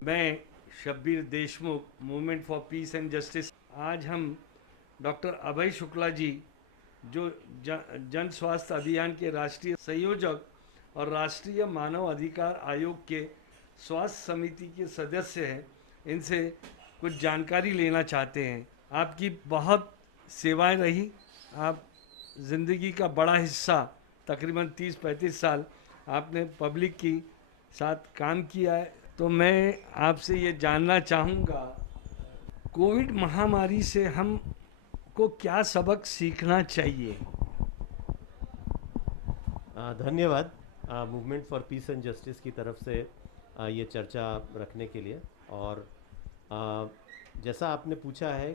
मैं Shabbir Deshmukh, movement for piece and justice. आज हम डॉक्टर अभय शुक्ला जी, जो जन स्वास्थ्य अभियान के राष्ट्रीय संयोजक और राष्ट्रीय मानव अधिकार आयोग के स्वास्थ्य समिति के सदस्य हैं, इनसे कुछ जानकारी लेना चाहते हैं। आपकी बहुत सेवाएं रही। आप ज़िंदगी का बड़ा हिस्सा, तकरीबन 30-35 साल आपने पब्लिक की साथ काम किया है। तो मैं आपसे ये जानना चाहूँगा, कोविड महामारी से हम को क्या सबक सीखना चाहिए? धन्यवाद movement for piece and justice की तरफ से ये चर्चा रखने के लिए। और आ, जैसा आपने पूछा है,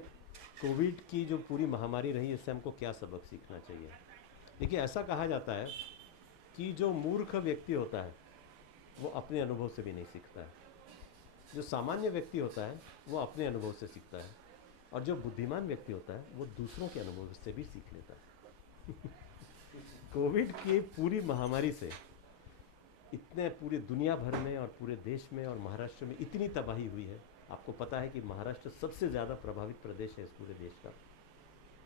कोविड की जो पूरी महामारी रही, इससे हमको क्या सबक सीखना चाहिए। देखिए, ऐसा कहा जाता है कि जो मूर्ख व्यक्ति होता है वो अपने अनुभव से भी नहीं सीखता है। जो सामान्य व्यक्ति होता है वो अपने अनुभव से सीखता है, और जो बुद्धिमान व्यक्ति होता है वो दूसरों के अनुभव से भी सीख लेता है। कोविड की पूरी महामारी से इतने पूरे दुनिया भर में और पूरे देश में और महाराष्ट्र में इतनी तबाही हुई है। आपको पता है कि महाराष्ट्र सबसे ज़्यादा प्रभावित प्रदेश है इस पूरे देश का।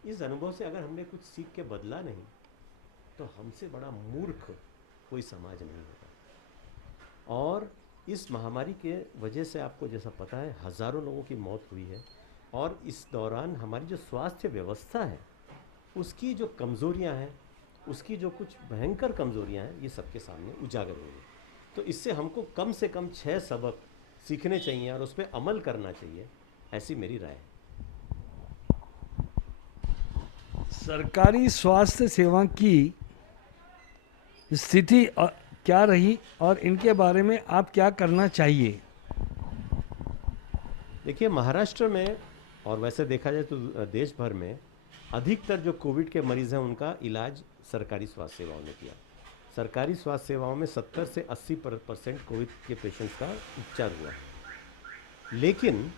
इस अनुभव से अगर हमने कुछ सीख के बदला नहीं, तो हमसे बड़ा मूर्ख कोई समाज नहीं होता। और इस महामारी के वजह से आपको जैसा पता है, हज़ारों लोगों की मौत हुई है। और इस दौरान हमारी जो स्वास्थ्य व्यवस्था है उसकी जो कमज़ोरियां हैं, उसकी जो कुछ भयंकर कमज़ोरियां हैं, ये सबके सामने उजागर हो गई। तो इससे हमको कम से कम 6 सबक सीखने चाहिए और उस पर अमल करना चाहिए, ऐसी मेरी राय है। सरकारी स्वास्थ्य सेवा की स्थिति क्या रही और इनके बारे में आप क्या करना चाहिए? देखिए, महाराष्ट्र में और वैसे देखा जाए तो देश भर में अधिकतर जो कोविड के मरीज़ हैं उनका इलाज सरकारी स्वास्थ्य सेवाओं ने किया। सरकारी स्वास्थ्य सेवाओं में 70 से 80% कोविड के पेशेंट्स का उपचार हुआ। लेकिन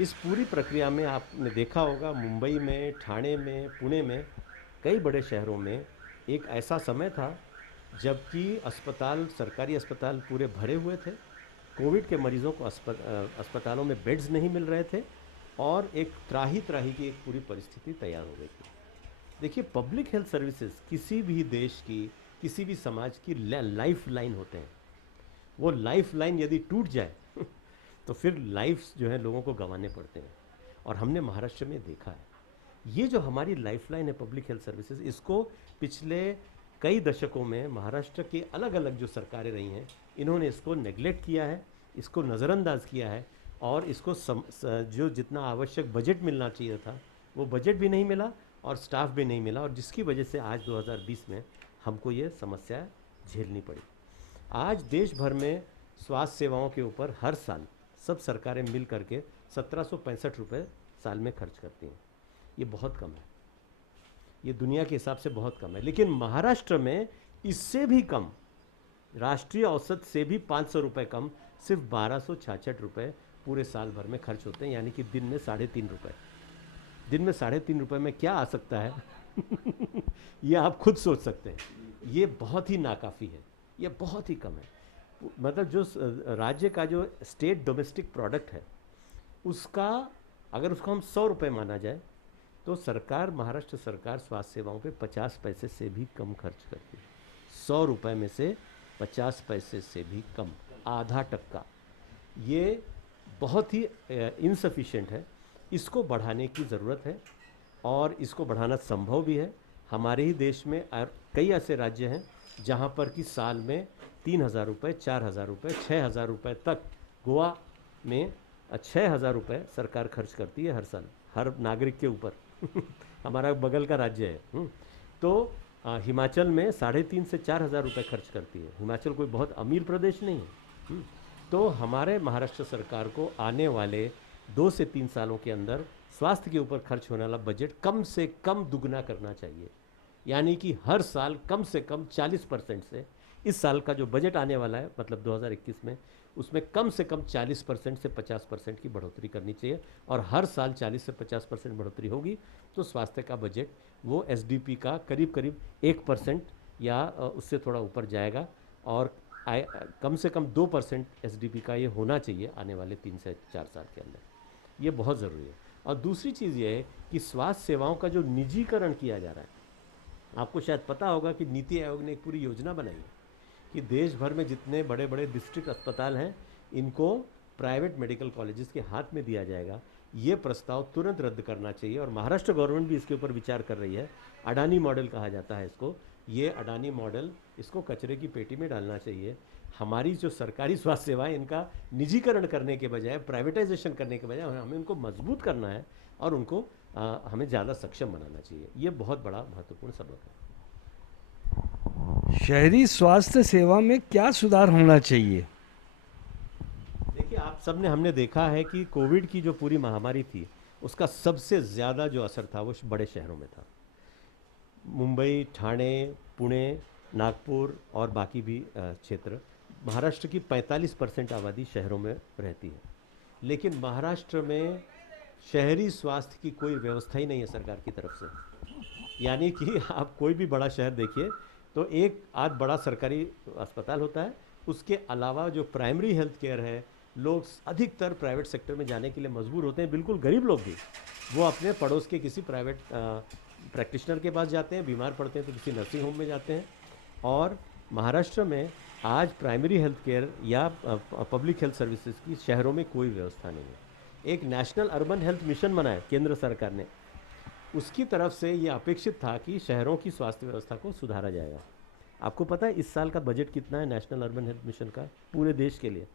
इस पूरी प्रक्रिया में आपने देखा होगा, मुंबई में, ठाणे में, पुणे में, कई बड़े शहरों में एक ऐसा समय था जबकि अस्पताल, सरकारी अस्पताल पूरे भरे हुए थे। कोविड के मरीज़ों को अस्पतालों में बेड्स नहीं मिल रहे थे, और एक त्राही त्राही की एक पूरी परिस्थिति तैयार हो गई थी। देखिए, पब्लिक हेल्थ सर्विसेज किसी भी देश की, किसी भी समाज की लाइफ लाइन होते हैं। वो लाइफ लाइन यदि टूट जाए तो फिर लाइफ जो है लोगों को गंवाने पड़ते हैं। और हमने महाराष्ट्र में देखा है, ये जो हमारी लाइफ लाइन है पब्लिक हेल्थ सर्विसेज, इसको पिछले कई दशकों में महाराष्ट्र के अलग अलग जो सरकारें रही हैं, इन्होंने इसको नेगलेक्ट किया है, इसको नज़रअंदाज किया है। और इसको जो जितना आवश्यक बजट मिलना चाहिए था वो बजट भी नहीं मिला और स्टाफ भी नहीं मिला, और जिसकी वजह से आज 2020 में हमको ये समस्या झेलनी पड़ी। आज देश भर में स्वास्थ्य सेवाओं के ऊपर हर साल सब सरकारें मिल करके 1765 रुपये साल में खर्च करती हैं। ये बहुत कम है, ये दुनिया के हिसाब से बहुत कम है। लेकिन महाराष्ट्र में इससे भी कम, राष्ट्रीय औसत से भी 500 रुपये कम, सिर्फ 1266 रुपये पूरे साल भर में खर्च होते हैं। यानी कि दिन में 3.5 रुपये। दिन में 3.5 रुपये में क्या आ सकता है? ये आप खुद सोच सकते हैं। ये बहुत ही नाकाफ़ी है, ये बहुत ही कम है। मतलब जो राज्य का जो स्टेट डोमेस्टिक प्रोडक्ट है, उसका अगर उसको हम 100 रुपये माना जाए, तो सरकार, महाराष्ट्र सरकार स्वास्थ्य सेवाओं पे 50 पैसे से भी कम खर्च करती है। 100 रुपये में से 50 पैसे से भी कम, आधा टक्का। ये बहुत ही इनसफिशिएंट है। इसको बढ़ाने की ज़रूरत है, और इसको बढ़ाना संभव भी है। हमारे ही देश में कई ऐसे राज्य हैं जहाँ पर कि साल में 3,000 रुपये, 4,000 रुपये, 6,000 रुपये तक, गोवा में 6,000 रुपये सरकार खर्च करती है हर साल, हर नागरिक के ऊपर। हमारा बगल का राज्य है। तो हिमाचल में 3,500 से 4,000 रुपये खर्च करती है। हिमाचल कोई बहुत अमीर प्रदेश नहीं है। तो हमारे महाराष्ट्र सरकार को आने वाले 2 से 3 सालों के अंदर स्वास्थ्य के ऊपर खर्च होने वाला बजट कम से कम दुगना करना चाहिए। यानी कि हर साल कम से कम 40% से, इस साल का जो बजट आने वाला है मतलब 2021 में, उसमें कम से कम 40% से 50% की बढ़ोतरी करनी चाहिए। और हर साल 40 से 50% बढ़ोतरी होगी तो स्वास्थ्य का बजट वो एसडीपी का करीब करीब 1% या उससे थोड़ा ऊपर जाएगा। और कम से कम 2% एसडीपी का ये होना चाहिए आने वाले 3 से 4 साल के अंदर। ये बहुत ज़रूरी है। और दूसरी चीज़ ये है कि स्वास्थ्य सेवाओं का जो निजीकरण किया जा रहा है, आपको शायद पता होगा कि नीति आयोग ने एक पूरी योजना बनाई है कि देश भर में जितने बड़े बड़े डिस्ट्रिक्ट अस्पताल हैं इनको प्राइवेट मेडिकल कॉलेजेस के हाथ में दिया जाएगा। ये प्रस्ताव तुरंत रद्द करना चाहिए और महाराष्ट्र गवर्नमेंट भी इसके ऊपर विचार कर रही है। अडानी मॉडल कहा जाता है इसको। ये अडानी मॉडल, इसको कचरे की पेटी में डालना चाहिए। हमारी जो सरकारी स्वास्थ्य सेवाएं, इनका निजीकरण करने के बजाय, प्राइवेटाइजेशन करने के बजाय हमें उनको मजबूत करना है और उनको हमें ज़्यादा सक्षम बनाना चाहिए। ये बहुत बड़ा महत्वपूर्ण सबक है। शहरी स्वास्थ्य सेवा में क्या सुधार होना चाहिए? देखिए, आप सब ने, हमने देखा है कि कोविड की जो पूरी महामारी थी उसका सबसे ज़्यादा जो असर था वो बड़े शहरों में था। मुंबई, ठाणे, पुणे, नागपुर और बाकी भी क्षेत्र। महाराष्ट्र की 45% आबादी शहरों में रहती है, लेकिन महाराष्ट्र में शहरी स्वास्थ्य की कोई व्यवस्था ही नहीं है सरकार की तरफ से। यानी कि आप कोई भी बड़ा शहर देखिए तो एक आध बड़ा सरकारी अस्पताल होता है, उसके अलावा जो प्राइमरी हेल्थ केयर है, लोग अधिकतर प्राइवेट सेक्टर में जाने के लिए मजबूर होते हैं। बिल्कुल गरीब लोग भी, वो अपने पड़ोस के किसी प्राइवेट प्रैक्टिशनर के पास जाते हैं, बीमार पड़ते हैं तो किसी नर्सिंग होम में जाते हैं। और महाराष्ट्र में आज प्राइमरी हेल्थ केयर या पब्लिक हेल्थ सर्विसेज की शहरों में कोई व्यवस्था नहीं है। एक नेशनल अर्बन हेल्थ मिशन बना है केंद्र सरकार ने, उसकी तरफ से ये अपेक्षित था कि शहरों की स्वास्थ्य व्यवस्था को सुधारा जाएगा। आपको पता है इस साल का बजट कितना है नेशनल अर्बन हेल्थ मिशन का पूरे देश के लिए?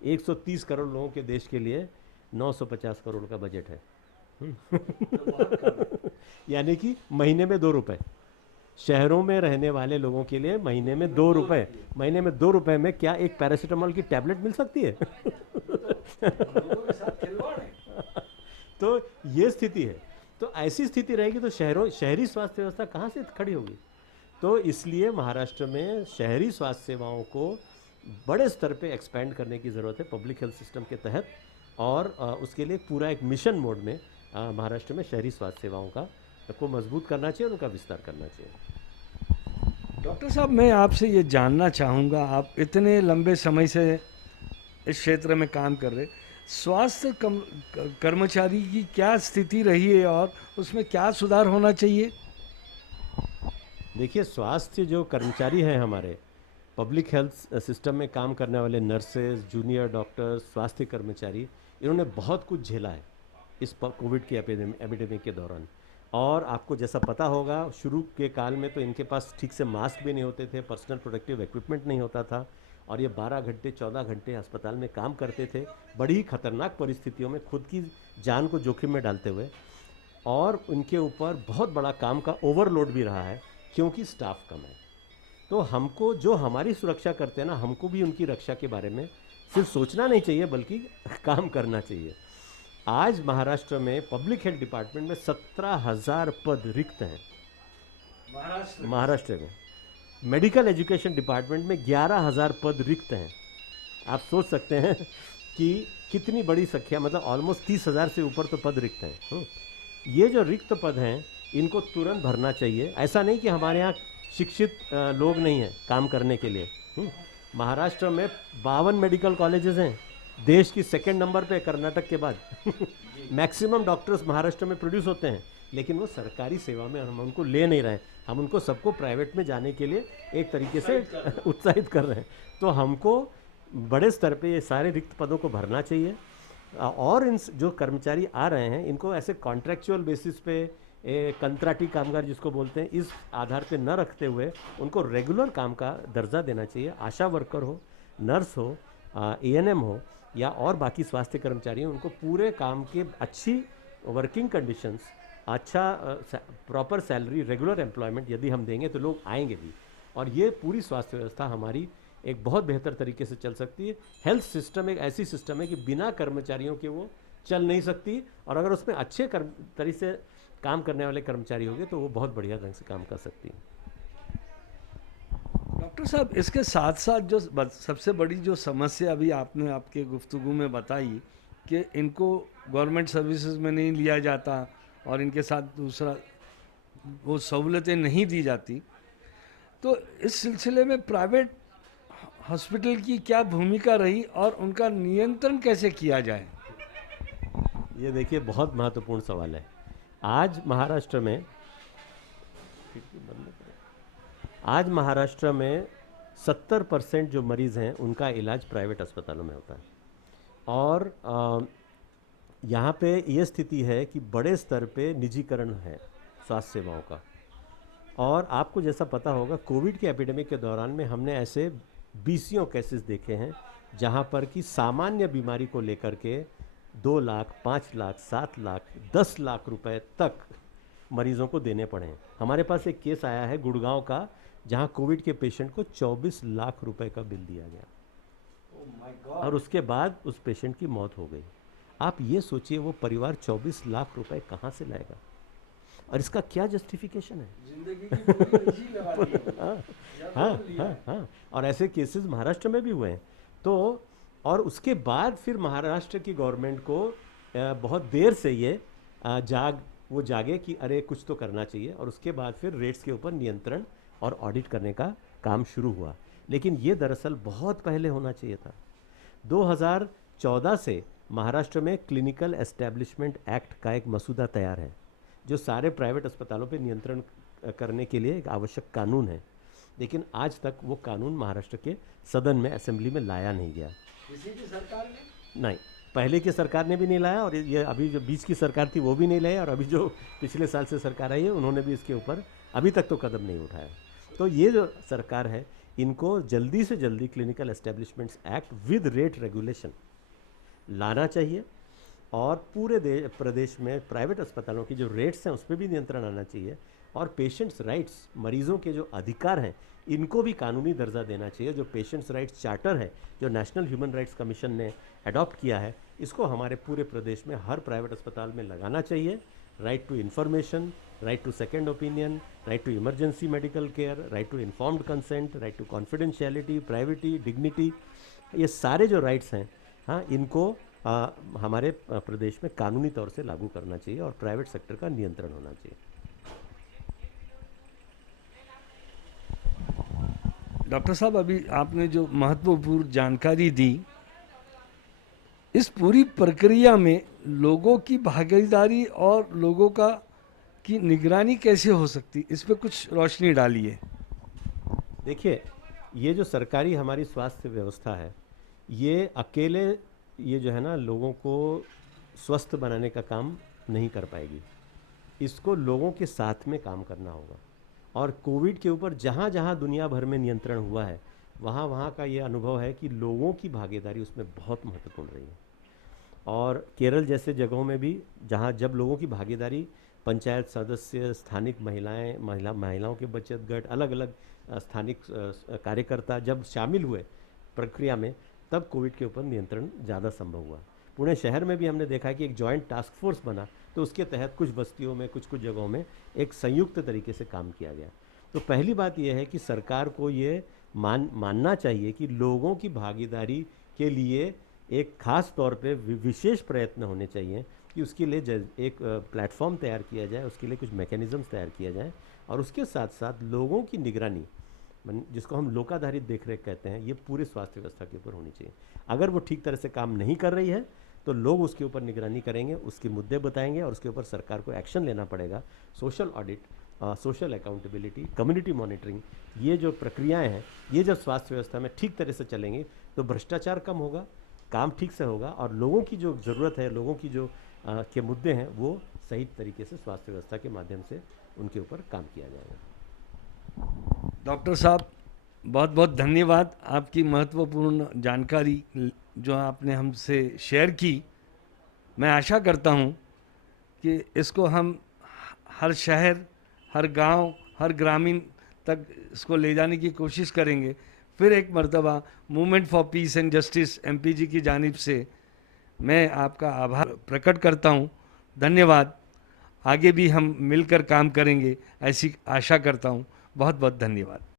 130 करोड़ लोगों के देश के लिए 950 करोड़ का बजट है। यानी कि महीने में 2 रुपए, शहरों में रहने वाले लोगों के लिए महीने में 2 रुपए। महीने में 2 रुपए में क्या एक पैरासीटामोल की टैबलेट मिल सकती है? तो ये स्थिति है। तो ऐसी स्थिति रहेगी तो शहरी स्वास्थ्य व्यवस्था कहाँ से खड़ी होगी? तो इसलिए महाराष्ट्र में शहरी स्वास्थ्य सेवाओं को बड़े स्तर पे एक्सपेंड करने की ज़रूरत है पब्लिक हेल्थ सिस्टम के तहत। और उसके लिए पूरा एक मिशन मोड में महाराष्ट्र में शहरी स्वास्थ्य सेवाओं को मजबूत करना चाहिए और उनका विस्तार करना चाहिए। डॉक्टर साहब, मैं आपसे ये जानना चाहूँगा, आप इतने लंबे समय से इस क्षेत्र में काम कर रहे, स्वास्थ्य कर्मचारी की क्या स्थिति रही है और उसमें क्या सुधार होना चाहिए? देखिए, स्वास्थ्य जो कर्मचारी हैं हमारे पब्लिक हेल्थ सिस्टम में काम करने वाले नर्सेज, जूनियर डॉक्टर्स, स्वास्थ्य कर्मचारी, इन्होंने बहुत कुछ झेला है इस कोविड की एपिडेमिक के दौरान। और आपको जैसा पता होगा, शुरू के काल में तो इनके पास ठीक से मास्क भी नहीं होते थे, पर्सनल प्रोटेक्टिव इक्विपमेंट नहीं होता था, और ये 12 घंटे 14 घंटे अस्पताल में काम करते थे बड़ी ही खतरनाक परिस्थितियों में, खुद की जान को जोखिम में डालते हुए। और उनके ऊपर बहुत बड़ा काम का ओवरलोड भी रहा है क्योंकि स्टाफ कम है। तो हमको, जो हमारी सुरक्षा करते हैं ना, हमको भी उनकी रक्षा के बारे में सिर्फ सोचना नहीं चाहिए बल्कि काम करना चाहिए। आज महाराष्ट्र में पब्लिक हेल्थ डिपार्टमेंट में 17,000 पद रिक्त हैं। महाराष्ट्र में मेडिकल एजुकेशन डिपार्टमेंट में 11,000 पद रिक्त हैं। आप सोच सकते हैं कि कितनी बड़ी संख्या, मतलब ऑलमोस्ट 30,000 से ऊपर तो पद रिक्त हैं। ये जो रिक्त पद हैं इनको तुरंत भरना चाहिए। ऐसा नहीं कि हमारे यहाँ शिक्षित लोग नहीं हैं काम करने के लिए। महाराष्ट्र में 52 मेडिकल कॉलेजेस हैं, देश की सेकंड नंबर पे कर्नाटक के बाद। मैक्सिमम डॉक्टर्स महाराष्ट्र में प्रोड्यूस होते हैं, लेकिन वो सरकारी सेवा में हम उनको ले नहीं रहे हैं। हम उनको सबको प्राइवेट में जाने के लिए एक तरीके से उत्साहित कर रहे हैं। तो हमको बड़े स्तर पे ये सारे रिक्त पदों को भरना चाहिए। और इन जो कर्मचारी आ रहे हैं इनको ऐसे कॉन्ट्रैक्चुअल बेसिस पे, कंत्राटी कामगार जिसको बोलते हैं, इस आधार पे न रखते हुए उनको रेगुलर काम का दर्जा देना चाहिए। आशा वर्कर हो, नर्स हो, एएनएम हो या और बाकी स्वास्थ्य कर्मचारी हैं, उनको पूरे काम के अच्छी वर्किंग कंडीशंस, अच्छा प्रॉपर सैलरी, रेगुलर एम्प्लॉयमेंट यदि हम देंगे तो लोग आएंगे भी। और ये पूरी स्वास्थ्य व्यवस्था हमारी एक बहुत बेहतर तरीके से चल सकती है। हेल्थ सिस्टम एक ऐसी सिस्टम है कि बिना कर्मचारियों के वो चल नहीं सकती, और अगर उसमें अच्छे तरीके से काम करने वाले कर्मचारी होंगे तो वो बहुत बढ़िया ढंग से काम कर सकती है। डॉक्टर साहब, इसके साथ साथ जो सबसे बड़ी जो समस्या अभी आपने आपके गुफ्तगू में बताई कि इनको गवर्नमेंट सर्विसेज में नहीं लिया जाता और इनके साथ दूसरा वो सहूलतें नहीं दी जाती, तो इस सिलसिले में प्राइवेट हॉस्पिटल की क्या भूमिका रही और उनका नियंत्रण कैसे किया जाए? ये देखिए बहुत महत्वपूर्ण सवाल है। आज महाराष्ट्र में आज महाराष्ट्र में 70% जो मरीज़ हैं उनका इलाज प्राइवेट अस्पतालों में होता है। और यहाँ पे ये स्थिति है कि बड़े स्तर पे निजीकरण है स्वास्थ्य सेवाओं का। और आपको जैसा पता होगा, कोविड के एपिडेमिक के दौरान में हमने ऐसे बीसियों केसेस देखे हैं जहाँ पर कि सामान्य बीमारी को लेकर के 2 लाख, 5 लाख, 7 लाख, 10 लाख रुपए तक मरीजों को देने पड़े हैं। हमारे पास एक केस आया है गुड़गांव का, जहाँ कोविड के पेशेंट को 24 लाख रुपए का बिल दिया गया और उसके बाद उस पेशेंट की मौत हो गई। आप ये सोचिए वो परिवार 24 लाख रुपए कहाँ से लाएगा और इसका क्या जस्टिफिकेशन है? जिंदगी की पूरी निजी लगा दी है। हाँ। और ऐसे केसेस महाराष्ट्र में भी हुए हैं। तो और उसके बाद फिर महाराष्ट्र की गवर्नमेंट को बहुत देर से ये जागे कि अरे कुछ तो करना चाहिए, और उसके बाद फिर रेट्स के ऊपर नियंत्रण और ऑडिट करने का काम शुरू हुआ। लेकिन ये दरअसल बहुत पहले होना चाहिए था। 2014 से महाराष्ट्र में क्लिनिकल एस्टेब्लिशमेंट एक्ट का एक मसूदा तैयार है जो सारे प्राइवेट अस्पतालों पे नियंत्रण करने के लिए एक आवश्यक कानून है। लेकिन आज तक वो कानून महाराष्ट्र के सदन में, असेंबली में लाया नहीं गया। किसी की सरकार ने नहीं, पहले की सरकार ने भी नहीं लाया और ये अभी जो बीच की सरकार थी वो भी नहीं लाई, और अभी जो पिछले साल से सरकार आई है उन्होंने भी इसके ऊपर अभी तक तो कदम नहीं उठाया। तो ये जो सरकार है, इनको जल्दी से जल्दी clinical establishments act with rate regulation लाना चाहिए और पूरे प्रदेश में प्राइवेट अस्पतालों की जो रेट्स हैं उस पर भी नियंत्रण आना चाहिए, और पेशेंट्स राइट्स, मरीजों के जो अधिकार हैं, इनको भी कानूनी दर्जा देना चाहिए। जो पेशेंट्स राइट्स चार्टर है जो नेशनल ह्यूमन राइट्स कमीशन ने अडॉप्ट किया है, इसको हमारे पूरे प्रदेश में हर प्राइवेट अस्पताल में लगाना चाहिए। Right to information, right to second opinion, right to emergency medical care, right to informed consent, right to confidentiality, privacy, dignity, ये सारे जो राइट्स हैं, हाँ, इनको हमारे प्रदेश में कानूनी तौर से लागू करना चाहिए और प्राइवेट सेक्टर का नियंत्रण होना चाहिए। डॉक्टर साहब, अभी आपने जो महत्वपूर्ण जानकारी दी, इस पूरी प्रक्रिया में लोगों की भागीदारी और लोगों की निगरानी कैसे हो सकती, इस पे कुछ रोशनी डालिए। देखिए, ये जो सरकारी हमारी स्वास्थ्य व्यवस्था है, ये अकेले ये जो है ना लोगों को स्वस्थ बनाने का काम नहीं कर पाएगी। इसको लोगों के साथ में काम करना होगा। और कोविड के ऊपर जहाँ जहाँ दुनिया भर में नियंत्रण हुआ है, वहाँ वहाँ का ये अनुभव है कि लोगों की भागीदारी उसमें बहुत महत्वपूर्ण रही है। और केरल जैसे जगहों में भी जहाँ जब लोगों की भागीदारी, पंचायत सदस्य, स्थानिक महिलाओं के बचत गट, अलग अलग स्थानिक कार्यकर्ता जब शामिल हुए प्रक्रिया में, तब कोविड के ऊपर नियंत्रण ज़्यादा संभव हुआ। पुणे शहर में भी हमने देखा है कि एक जॉइंट टास्क फोर्स बना, तो उसके तहत कुछ बस्तियों में, कुछ जगहों में एक संयुक्त तरीके से काम किया गया। तो पहली बात यह है कि सरकार को ये मानना चाहिए कि लोगों की भागीदारी के लिए एक खास तौर पे विशेष प्रयत्न होने चाहिए कि उसके लिए एक प्लेटफॉर्म तैयार किया जाए, उसके लिए कुछ मैकेनिज़्म्स तैयार किया जाए, और उसके साथ साथ लोगों की निगरानी, जिसको हम लोकाधारित देखरेख कहते हैं, ये पूरे स्वास्थ्य व्यवस्था के ऊपर होनी चाहिए। अगर वो ठीक तरह से काम नहीं कर रही है तो लोग उसके ऊपर निगरानी करेंगे, उसके मुद्दे बताएंगे और उसके ऊपर सरकार को एक्शन लेना पड़ेगा। Social audit, social accountability, community monitoring, ये जो प्रक्रियाएं हैं, ये जब स्वास्थ्य व्यवस्था में ठीक तरह से चलेंगी तो भ्रष्टाचार कम होगा, काम ठीक से होगा, और लोगों की जो ज़रूरत है, लोगों की जो के मुद्दे हैं, वो सही तरीके से स्वास्थ्य व्यवस्था के माध्यम से उनके ऊपर काम किया जाएगा। डॉक्टर साहब, बहुत बहुत धन्यवाद। आपकी महत्वपूर्ण जानकारी जो आपने हमसे शेयर की, मैं आशा करता हूँ कि इसको हम हर शहर, हर गांव, हर ग्रामीण तक इसको ले जाने की कोशिश करेंगे। फिर एक मर्तबा movement for piece and justice MPG की जानिब से मैं आपका आभार प्रकट करता हूँ। धन्यवाद। आगे भी हम मिलकर काम करेंगे, ऐसी आशा करता हूँ। बहुत बहुत धन्यवाद।